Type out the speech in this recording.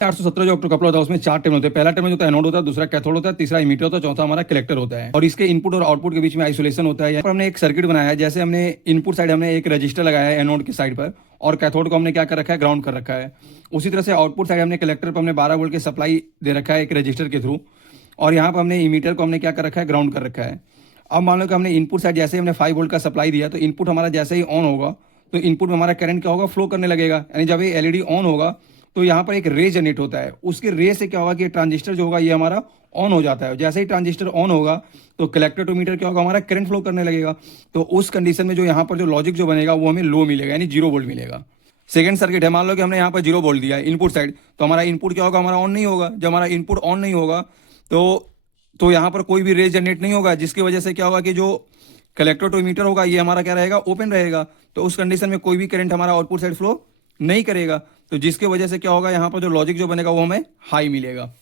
817 जो opto couple होता है उसमें 4 टर्मिनल होते हैं। पहला टर्मिनल होता है एनोड होता है, दूसरा कैथोड होता है, तीसरा इमीटर होता है, चौथा हमारा कलेक्टर होता है। और इसके इनपुट और आउटपुट के बीच में आइसोलेशन होता है। यहाँ पर हमने एक सर्किट बनाया है। जैसे हमने इनपुट साइड हमने एक रजिस्टर लगाया है एनोड की साइड पर, और कैथोड को हमने क्या कर रखा है, ग्राउंड कर रखा है। उसी तरह से आउटपुट साइड हमने कलेक्टर पर हमने 12 वोल्ट की सप्लाई दे रखा है एक रजिस्टर के थ्रू, और यहाँ पर हमने इमीटर को हमने क्या कर रखा है, ग्राउंड कर रखा है। अब मान लो कि हमने इनपुट साइड जैसे हमने 5 वोल्ट का सप्लाई दिया, तो इनपुट हमारा जैसे ही ऑन होगा तो इनपुट में हमारा करंट क्या होगा, फ्लो करने लगेगा। यानी जब ये एलईडी ऑन होगा तो यहाँ पर एक रे जनरेट होता है। उसके रे से क्या होगा कि ट्रांजिस्टर जो होगा ये हमारा ऑन हो जाता है। जैसे ही ट्रांजिस्टर ऑन होगा तो कलेक्टर टू मीटर क्या होगा, हमारा करंट फ्लो करने लगेगा। तो उस कंडीशन में जो यहाँ पर जो लॉजिक जो बनेगा वो हमें लो मिलेगा, यानी 0 वोल्ट मिलेगा। सेकंड सर्किट है, मान लो कि हमने यहाँ पर 0 वोल्ट दिया है इनपुट साइड, तो हमारा इनपुट क्या होगा, हमारा ऑन नहीं होगा। जब हमारा इनपुट ऑन नहीं होगा तो यहाँ पर कोई भी रे जनरेट नहीं होगा, जिसकी वजह से क्या होगा कि जो कलेक्टर टू मीटर होगा ये हमारा क्या रहेगा, ओपन रहेगा। तो उस कंडीशन में कोई भी करंट हमारा आउटपुट साइड फ्लो नहीं करेगा, तो जिसके वजह से क्या होगा, यहाँ पर जो लॉजिक जो बनेगा वो हमें हाई मिलेगा।